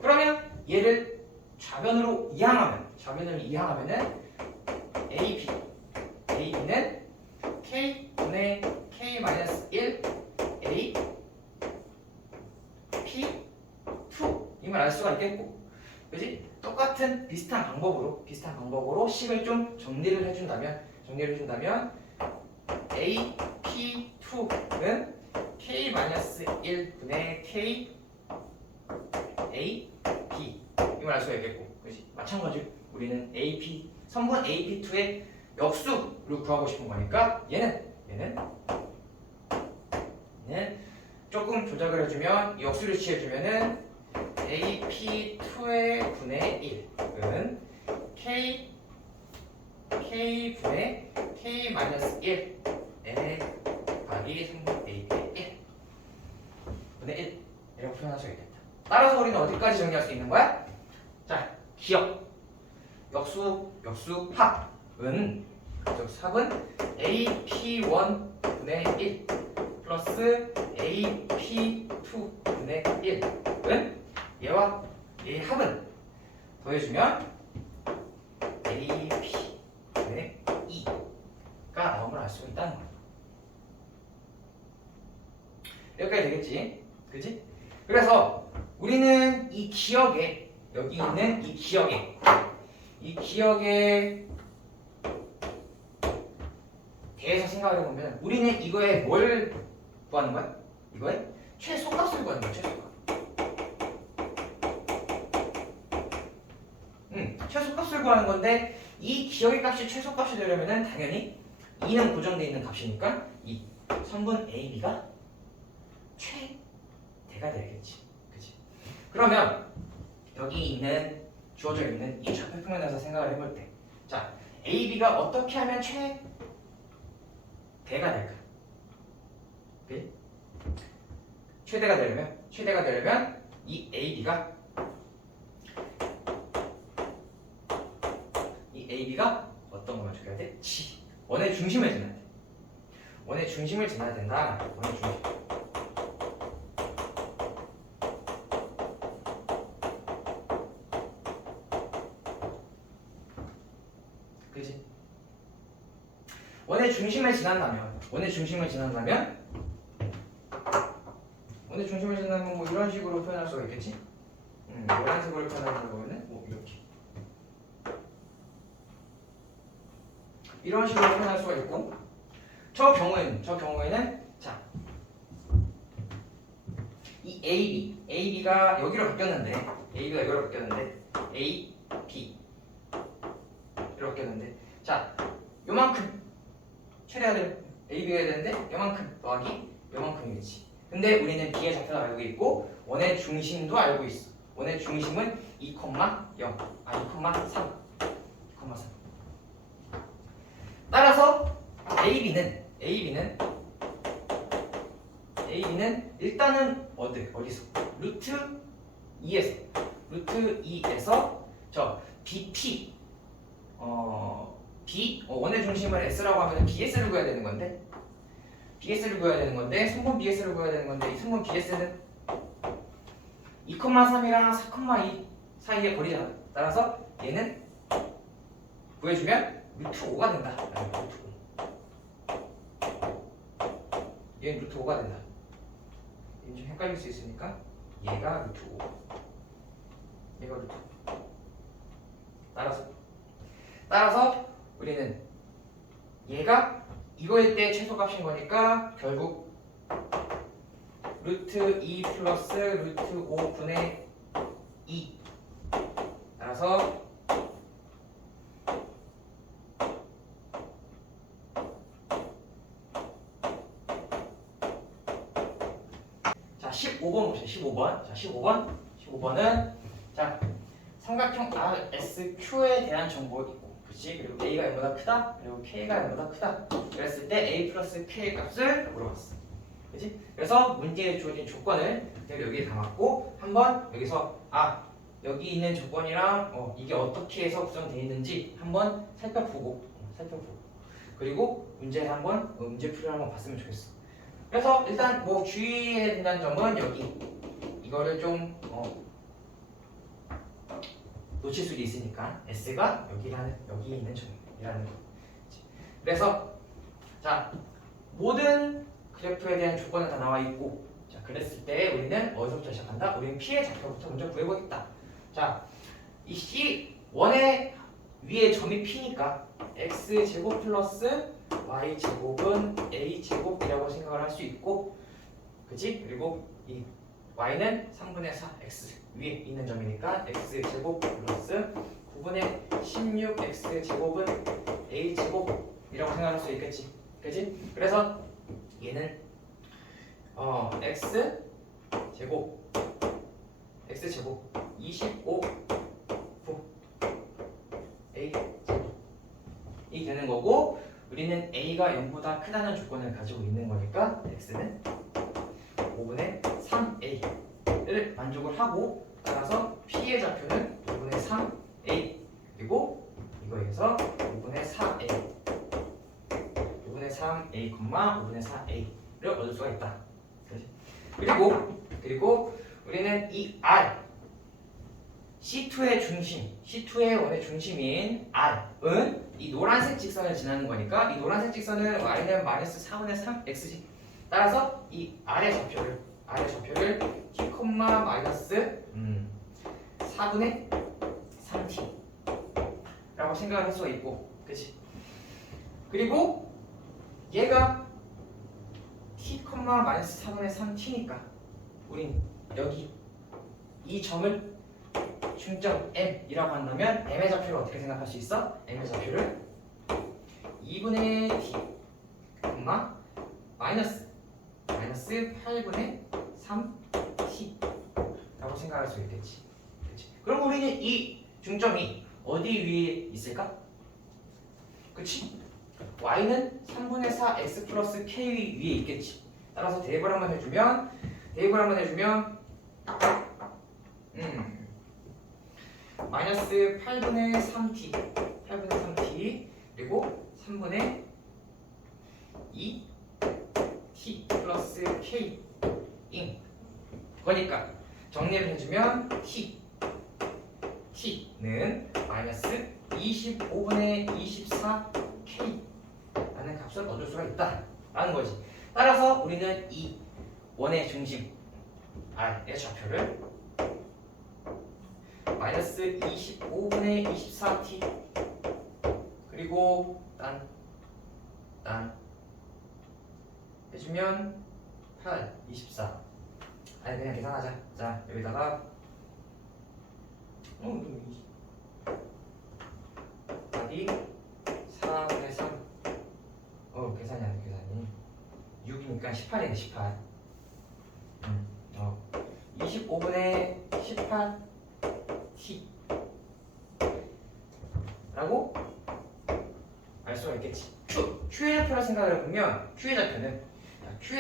그러면 얘를 좌변으로 이항하면은 AB는 K분의 K-1 A P2 이걸 알 수가 있겠고, 그지? 똑같은 비슷한 방법으로 식을 좀 정리를 해준다면 A P2는 K-1분의 K A B 이걸 알 수가 있겠고, 그지? 마찬가지로 우리는 AP 선분 AP2의 역수를 구하고 싶은 거니까 얘는 조금 조작을 해주면 역수를 취해주면은 AP2의 분의 1은 K분의 K-1에 곱하기 선분 AP의 1 분의 1 이라고 표현할 수가 있겠다. 따라서 우리는 어디까지 정리할 수 있는 거야? 자, 기억 역수합은 AP1 분의 1 플러스 AP2분의 1은 얘와 얘의 합은 더해주면 AP분의 2가 나온 걸 알 수가 있다는 거야. 여기까지 되겠지? 그지? 그래서 우리는 이 기억에 여기 있는 이 기억에 대해서 생각해 보면 우리는 이거에 뭘 구하는 거야? 이거에 최소값을 구하는 거야. 최소값을 구하는 건데 이 기억의 값이 최소값이 되려면은 당연히 2는 고정되어 있는 값이니까 이 선분 AB가 최대가 되겠지. 그치? 그러면 여기 있는 주어져 있는 이 좌표평면에서 생각을 해볼 때, 자 AB가 어떻게 하면 최대가 될까? 그치? 최대가 되려면 이 AB가 어떤 걸 맞춰야 돼? 원의 중심을 지나야 돼. 원의 중심을 지나야 된다. 원의 중심. 그지? 원의 중심을 지난다면 뭐 이런 식으로 표현할 수가 있겠지? 노란색으로 표현하는 거는 뭐 이렇게 이런 식으로 표현할 수가 있고, 저 경우에는 자, 이 AB가 여기로 바뀌었는데 A, B 이렇게 바뀌었는데, 자, 요만큼 최대가 되면 AB가 해야 되는데 요만큼 더하기 요만큼이겠지. 근데 우리는 B의 좌표도 알고 있고 원의 중심도 알고 있어. 원의 중심은 2,3. 따라서 AB는 일단은 어디서? 루트 2에서 저 BP 원의 중심을 S라고 하면 BS를 구해야 되는 건데 성분 BS를 구해야 되는 건데 이 성분 BS는 2,3이랑 4,2 사이의 거리잖아. 따라서 얘는 구해주면 루트 5가 된다. 얘는 루트 5가 된다. 얘는 좀 헷갈릴 수 있으니까 얘가 루트 5. 얘가 루트 5. 따라서 우리는 얘가 이거일 때 최소값인 거니까 결국 루트 2 플러스 루트 5분의 2. 따라서 자 15번 봅시다. 15번. 자 15번은 자 삼각형 RSQ에 대한 정보 있고, 그렇지? 그리고 A가 M보다 크다, 그리고 K가 M보다 크다. 그랬을 때 A 플러스 K 값을 물어봤어. 그렇지? 그래서 문제에 주어진 조건을 그대로 여기에 담았고, 한번 여기서 여기 있는 조건이랑 이게 어떻게 해서 구성되어 있는지 한번 살펴보고 그리고 문제를 한번 문제풀이를 한번 봤으면 좋겠어. 그래서 일단 뭐 주의해야 된다는 점은 여기 이거를 좀 놓칠 수도 있으니까 S가 여기 있는 점이라는 거. 그래서 자 모든 그래프에 대한 조건은 다 나와 있고, 자 그랬을 때 우리는 어디서부터 시작한다? 우리는 P의 좌표부터 먼저 구해보겠다. 자 이 C1의 위에 점이 P니까 X 제곱 플러스 Y 제곱은 A 제곱이라고 생각을 할 수 있고, 그치? 그리고 이 Y는 3분의 4 X 위에 있는 점이니까 X 제곱 플러스 9분의 16 X 제곱은 A 제곱이라고 생각할 수 있겠지, 그치? 그래서 얘는 X 제곱 25 9 A 제곱이 되는 거고, 우리는 A가 0보다 크다는 조건을 가지고 있는 거니까 X는 5분의 3A를 만족을 하고, 따라서 P의 좌표는 5분의 3A, 그리고 이거에서 5분의 3A, 5분의 4A를 얻을 수가 있다. 그리고 우리는 이 R C2의 원의 중심인 R은 이 노란색 직선을 지나는 거니까 이 노란색 직선은 Y는 마이너스 4분의 3X지. 따라서 이 R의 좌표를 T, 마이너스 4분의 3T 라고 생각을 할 수가 있고, 그치? 그리고 얘가 T, 마이너스 4분의 3T니까 우린 여기 이 점을 중점 M이라고 한다면 M의 좌표를 어떻게 생각할 수 있어? M의 좌표를 2분의 T, 마이너스 8분의 3T 라고 생각할 수 있겠지. 그렇지? 그럼 우리는 이 중점이 어디 위에 있을까? 그치? Y는 3분의 4 X 플러스 K 위에 있겠지. 따라서 대입을 한번 해주면 마이너스 8분의 3T 그리고 3분의 2T 플러스 K인 거니까 정리를 해주면 T는 마이너스 25분의 24K 라는 값을 얻을 수가 있다 라는 거지. 따라서 우리는 이 원의 중심 R의 좌표를 마이너스 25분의 24T 그리고 딴 해주면 8, 24. 아니 그냥 계산하자. 자 여기다가 답이 4분의 3. 계산이 안 돼, 계산이. 6이니까 18이네, 18. 25분의 18T 라고 알 수가 있겠지. 있겠지. Q의 좌표라 생각을 해보면 Q의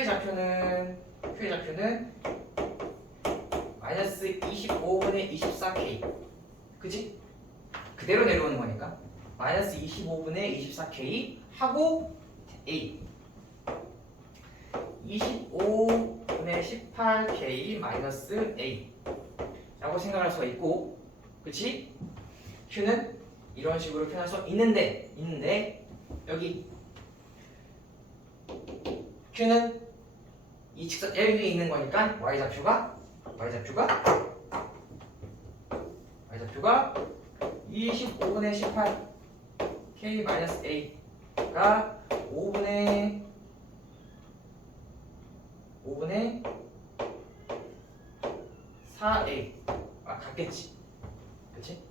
좌표는 마이너스 25분의 24K. 그지? 그대로 내려오는 거니까 마이너스 25분의 24K 하고 A 25분의 18K 마이너스 A 라고 생각할 수가 있고, 그치? Q는 이런 식으로 표현할 수 있는데 여기 Q는 이 직선 L 위에 있는 거니까 Y좌표가 25분의 18 K 마이너스 A가 5분의 4A 같겠지. 그치?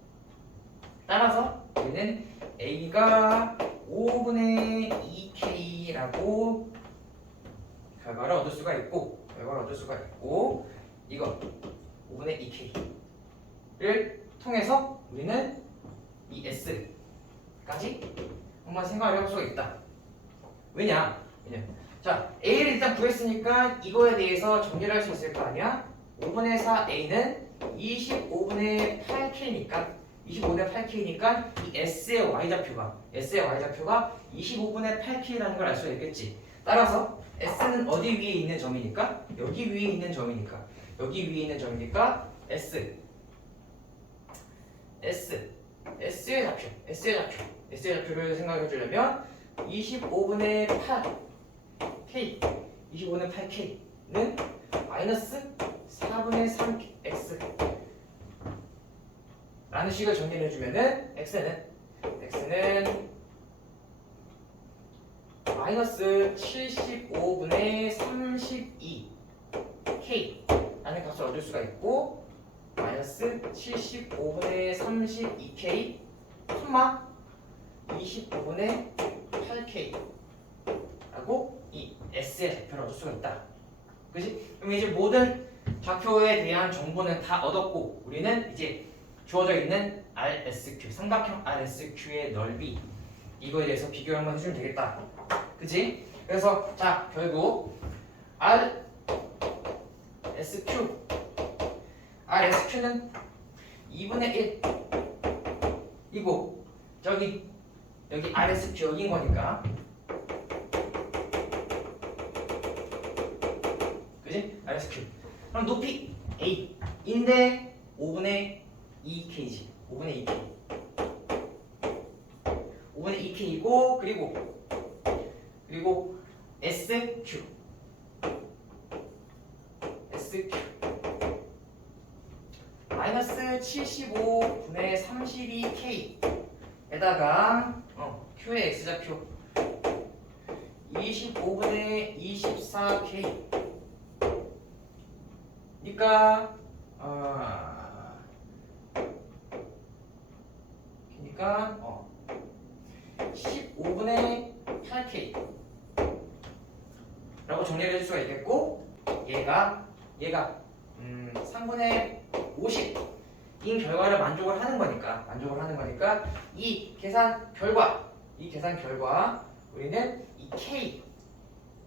따라서 우리는 A가 5분의 2K라고 결과를 얻을 수가 있고 이거 5분의 2K를 통해서 우리는 이 S까지 한번 생각을 해볼 수가 있다. 왜냐? 자, A를 일단 구했으니까 이거에 대해서 정리를 할 수 있을 거 아니야? 5분의 4A는 25분의 8K니까 이 S의 Y좌표가 25분의 8K라는 걸 알 수가 있겠지. 따라서 S는 어디 위에 있는 점이니까? 여기 위에 있는 점이니까 S의 좌표를 생각해 주려면 25분의 8K는 마이너스 4분의 3X 라는 식을 정리를 해주면은 X는 마이너스 75분의 32K 라는 값을 얻을 수가 있고, 마이너스 75분의 32K 25분의 8K 라고 이 S의 좌표를 얻을 수가 있다. 그치? 그럼 이제 모든 좌표에 대한 정보는 다 얻었고, 우리는 이제 주어져 있는 RSQ, 삼각형 RSQ의 넓이, 이거에 대해서 비교를 한번 해주면 되겠다. 그치? 그래서 자, 결국 RSQ는 2분의 1이고, 여기 RSQ 여기인 거니까, 그지? RSQ. 그럼 높이 A인데 5분의 2K지. 5분의 2K이고, 그리고 SQ 마이너스 75분의 32K에다가 Q의 X좌표 25분의 24K 니까 15분의 8K 라고 정리를 해줄 수가 있겠고, 얘가 3분의 50인 결과를 만족을 하는 거니까 이 계산 결과 우리는 이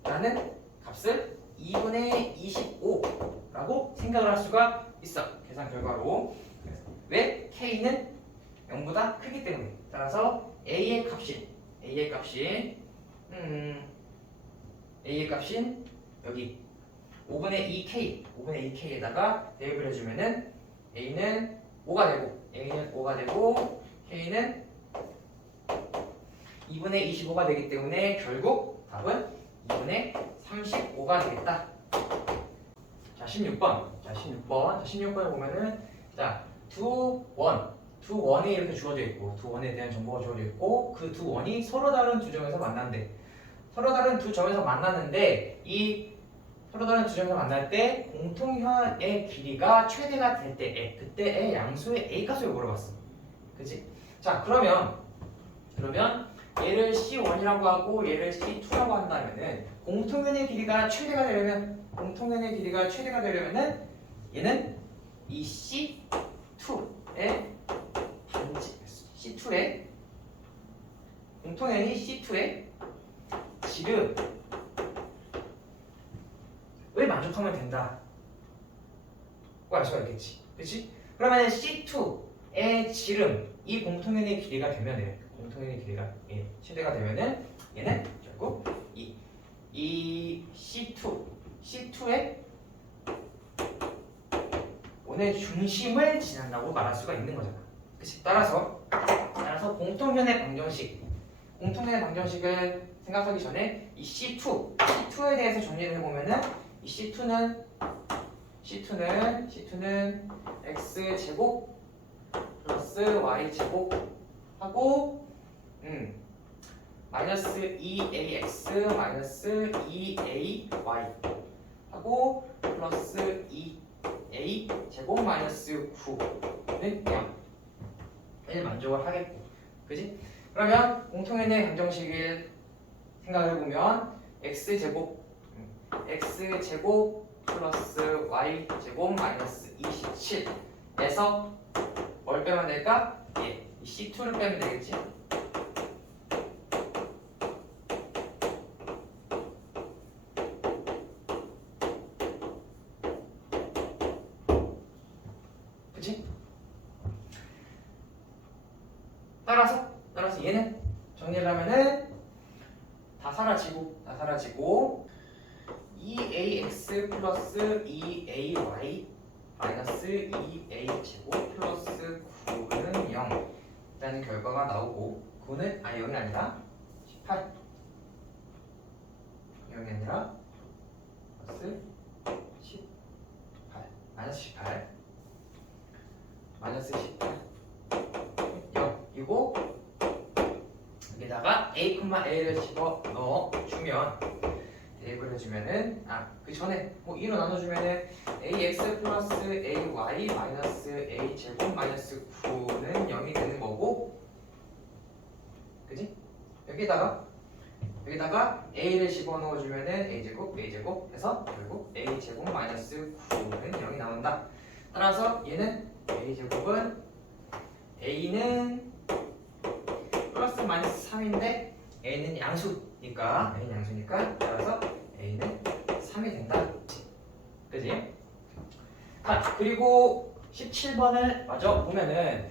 K라는 값을 2분의 25라고 생각을 할 수가 있어. 계산 결과로. 왜? K는 0보다 크기 때문에. 따라서 A의 값인 여기 5분의 2K에다가 대입을 해주면은 A는 5가 되고 K는 2분의 25가 되기 때문에 결국 답은 2분의 35가 되겠다. 자, 16번에 보면은 자, 두 원이 이렇게 주어져 있고, 두 원에 대한 정보가 주어져 있고, 그 두 원이 서로 다른 두 점에서 만난대. 서로 다른 두 점에서 만났는데, 이 서로 다른 두 점에서 만날 때 공통현의 길이가 최대가 될 때 그때의 양수의 A 값을 물어봤어. 그치? 자, 그러면 얘를 C1이라고 하고 얘를 C2라고 한다면은 공통연의 길이가 최대가 되려면은 얘는 이 C2의 공통연이 C2의 지름을 만족하면 된다 고 알 수가 있겠지. 그치? 그러면 C2의 지름 이 공통연의 길이가 되면은 공통연의 길이가 최대가 되면은 얘는 결국 이 C2의 원의 중심을 지난다고 말할 수가 있는 거잖아. 그치? 따라서 공통연의 방정식을 생각하기 전에 이 C2에 대해서 정리를 해보면은 이 C2는 x제곱 플러스 y제곱 하고 마이너스 2ax 마이너스 2ay 하고 플러스 2a 제곱 마이너스 9는 0을 만족을 하겠고, 그지? 그러면 공통연의 방정식을 생각해보면 x제곱 플러스 y제곱 마이너스 27에서 뭘 빼면 될까? 이 C2를 빼면 되겠지? 그치? 따라서 얘는 정리를 하면은 다 사라지고 2ax 플러스 2ay 마이너스 2a 제곱 플러스 9는 0 라는 결과가 나오고, 9는 0이 아니라 18 0이 아니라 플러스 18 마이너스 18 0이고, 여기다가 a,a를 집어넣어주면 대입을 해주면은 그 전에 뭐 2로 나눠주면은 ax 플러스 ay 마이너스 a 제곱 마이너스 9는 0이 되는 거고, 그지? 여기다가 a를 집어넣어주면은 a 제곱 해서 결국 a 제곱 마이너스 9는 0이 나온다. 따라서 얘는 a 제곱은 a는 플러스 마이너스 3인데 a는 양수니까 따라서 a는 3이 된다. 그지? 그리고 17번을 마저 보면은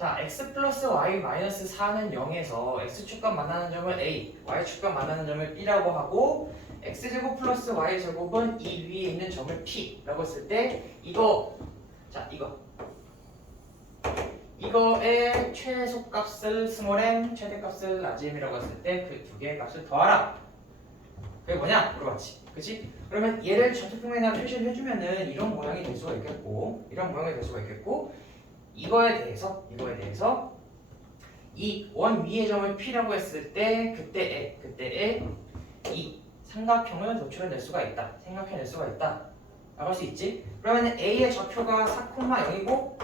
x 플러스 y 마이너스 4는 0에서 x축과 만나는 점을 a, y축과 만나는 점을 b라고 하고, x제곱 플러스 y제곱은 이 위에 있는 점을 p라고 했을 때 이거의 최소값을 스몰 m, 최대값을 라지 m이라고 했을 때 그 두 개의 값을 더하라. 그게 뭐냐? 물어봤지. 그치? 그러면 얘를 좌표평면에다 표시를 해주면은 이런 모양이 될 수가 있겠고, 이거에 대해서 이 원 위의 점을 P라고 했을 때 그때에 이 삼각형을 도출해낼 수가 있다. 생각해낼 수가 있다. 라고 할 수 있지? 그러면 A의 좌표가 4,0이고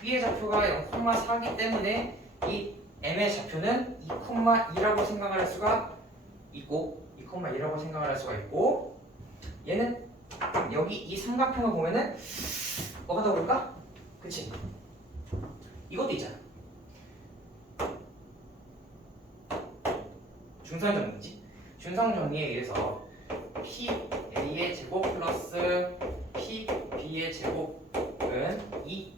B의 좌표가 0,4이기 때문에 이 M의 좌표는 2,2라고 생각을 할 수가 있고, 2,2라고 생각을 할 수가 있고, 얘는 여기 이 삼각형을 보면은 뭐가 더 볼까? 그치? 이것도 있잖아. 준성 정리에 의해서 PA의 제곱 플러스 PB의 제곱은 2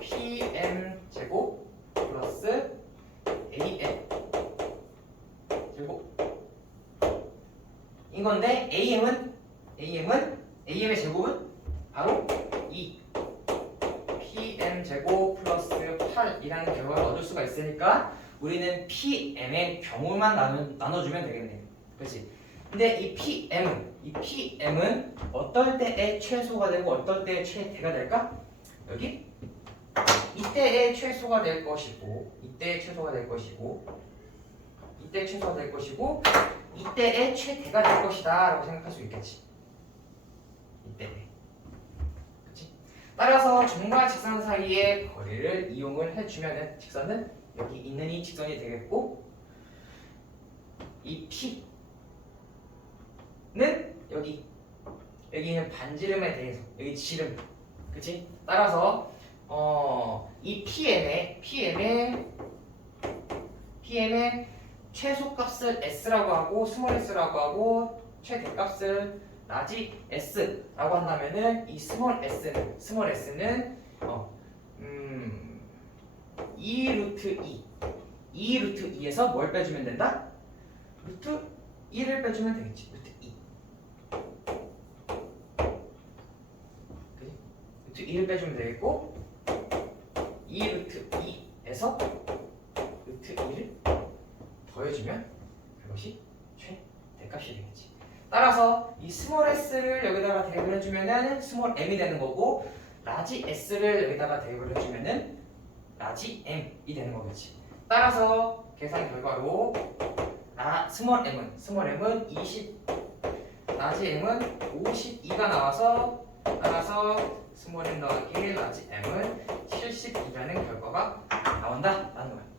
PM 제곱 플러스 AM 제곱 이건데 AM의 제곱은 바로 2 PM 제곱 플러스 8이라는 결과를 얻을 수가 있으니까 우리는 PM의 경우만 나눠주면 되겠네. 그렇지? 근데 이 PM은 어떨 때의 최소가 되고 어떨 때의 최대가 될까? 여기 이때의 최소가 될 것이고 이때의 최대가 될 것이다 라고 생각할 수 있겠지. 이때. 그치? 따라서 점과 직선 사이의 거리를 이용을 해주면은 직선은 여기 있는 이 직선이 되겠고, 이 P는 여기 있는 반지름에 대해서 여기 지름, 그치? 따라서 이 PM의 PM의 최소값을 S라고 하고 스몰 s라고 하고 최대값을 라지 S라고 한다면은 이 스몰 S는 2 루트 2 루트 2에서 뭘 빼주면 된다? 루트 2를 빼주면 되겠지. 루트 2 그지? 루트 2를 빼주면 되겠고 2 루트 2에서 루트 2를 더해주면 그것이 최대값이 되겠지. 따라서 이 스몰 s를 여기다가 대입을 해주면은 스몰 m이 되는 거고 라지 s를 여기다가 대입을 해주면은 라지 m이 되는 거겠지. 따라서 계산 결과로 스몰 m은 20, 라지 m은 52가 나와서 따라서 스몰 m 더하기 라지 m은 72라는 결과가 나온다라는 거야.